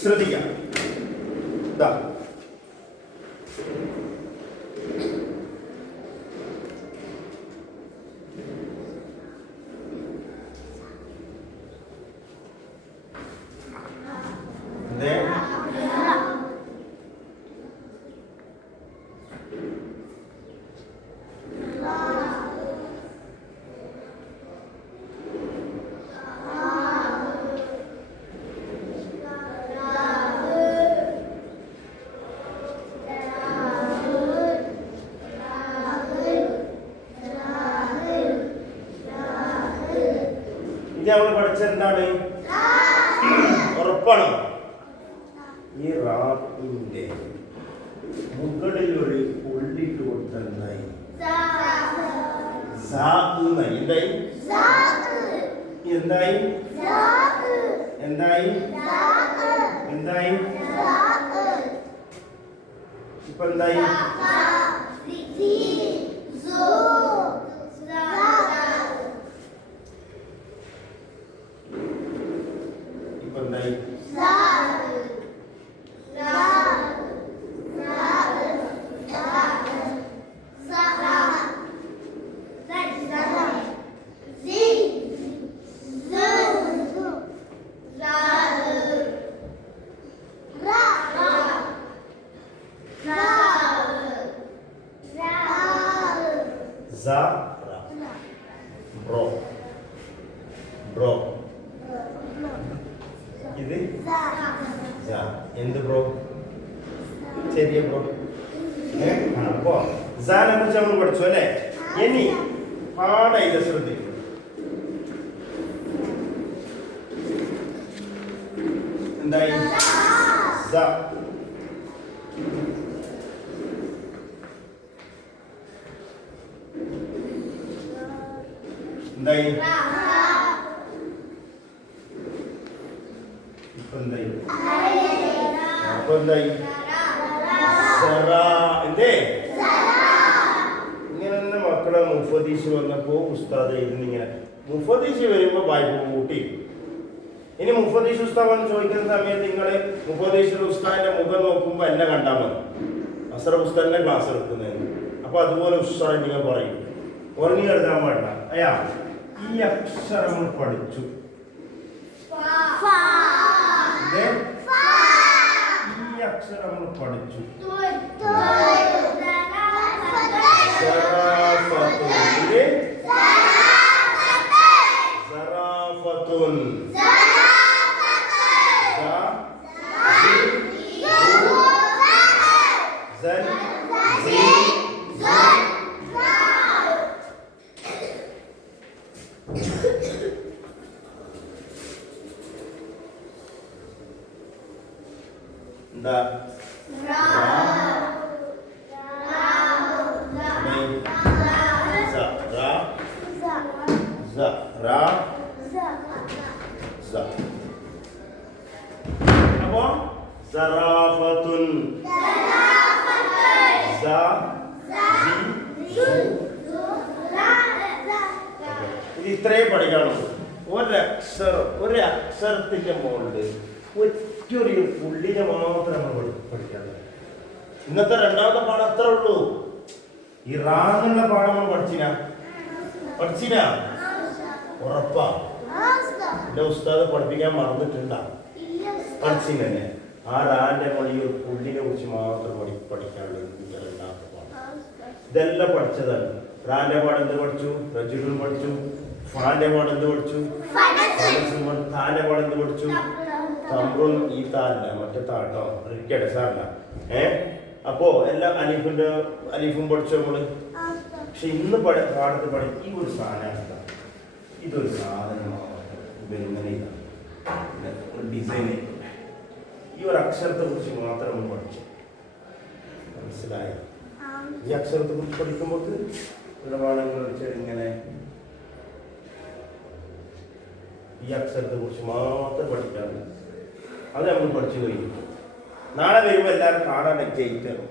ശ്രദ്ധിക്കാം. ഇതാ ഇത് നമ്മൾ പഠിച്ചെന്താണ്? ഉറപ്പാണ്. ഈ റാപ്പിന്റെ മുകളിൽ ഒരു പുള്ളിട്ട് കൊടുത്താൽ എന്തായി? എന്തായി? എന്തായി? എന്തായി? എന്തായി? ഇപ്പൊ എന്തായി? ഇപ്പൊ എന്തായി? ബ്രോ ബ്രോ ഇത് എന്ത് ബ്രോ? ചെറിയ ബ്രോ. അപ്പോ സാനെ കുറിച്ച് നമ്മൾ പഠിച്ചു അല്ലേ? ഇനി പാടായില്ല, ശ്രദ്ധിക്കും. എന്തായി? എന്തായി? ഇപ്പൊ എന്തായി? അപ്പൊ എന്തായി? ഇങ്ങനെ തന്നെ മക്കളെ മുഫദീസ് വന്നപ്പോ ഉസ്താദ് ഇരുന്നിങ്ങനെ മുഫദീസ് വരുമ്പോ വായ്പ കൂട്ടി. ഇനി മുഫദീസ് ഉസ്താദ് ചോദിക്കുന്ന സമയത്ത് നിങ്ങള് മുഫദീസ് ഉസ്താദിന്റെ മുഖം നോക്കുമ്പോ എന്നെ കണ്ടാൽ മതി. അസറ ഉസ്താദിന്റെ ക്ലാസ് എടുക്കുന്നതിന്. അപ്പൊ അതുപോലെ ഉസ്താദ് നിങ്ങൾ പറയും, ഉറങ്ങി എടുക്കാൻ പാടില്ല. അയ്യാ ഈ അക്ഷരം നമ്മൾ പഠിച്ചു. ഈ അക്ഷരം നമ്മൾ പഠിച്ചു. എന്താ? അപ്പോ സറാഫത്തുൻ ഇത് ഇത്രയും പഠിക്കണം. ഒരക്ഷരത്തിന്റെ മുകളിൽ ഒറ്റൊരു പുള്ളിനെ മാത്രം നമ്മൾ പഠിക്കാതെ. ഇന്നത്തെ രണ്ടാമത്തെ പാഠം അത്ര ഉള്ളൂ. ഈ റാന്നുള്ള പാഠം നമ്മൾ പഠിച്ചിന ഉറപ്പാ. എന്റെ ഉസ്താദ് പഠിപ്പിക്കാൻ മറന്നിട്ടുണ്ടാ? പഠിച്ചിന്നെ. ആ റാന്റെ മൊഴി ഒരു പുള്ളിനെ കുറിച്ച് മാത്രം പഠിക്കാനുള്ളത് രണ്ടാമത്തെ പാഠം. ഇതെല്ലാം പഠിച്ചതാണ്. റാന്റെ പാഠം എന്ത് പഠിച്ചു? റജുലും പഠിച്ചു. ഫാന്റെ പാഠം എന്ത് പഠിച്ചു? താന്റെ പാഠം എന്ത് പഠിച്ചു? തമ്പ്രും ഈ താല്ല മറ്റേ താട്ടോ ഇരിക്കട്ടെ സാറില്ല. അപ്പോ എല്ലാം അലിഫും പഠിച്ചു നമ്മള്. പക്ഷെ ഇന്ന് പാടത്ത് ഈ ഒരു സാധനം, ഇതൊരു സാധനമാണ്. ഡിസൈൻ ഈ ഒരു അക്ഷരത്തെ കുറിച്ച് മാത്രം നമ്മൾ പഠിച്ചു. മനസ്സിലായോ? ഈ അക്ഷരത്തെ കുറിച്ച് പഠിക്കുമ്പോൾ പാഠങ്ങൾ വെച്ചാൽ ഇങ്ങനെ ഈ അക്ഷരത്തെ കുറിച്ച് മാത്രം പഠിക്കാറുണ്ട്. അത് നമ്മൾ പഠിച്ചു കഴിഞ്ഞു. നാളെ വരുമ്പോൾ എല്ലാവരും കാണാൻ ജയിക്കണം.